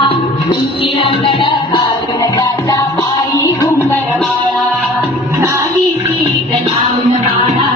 उंची रंगड घालून त्याचा पायी घुंगरवाळा नाही ती लावून बाळा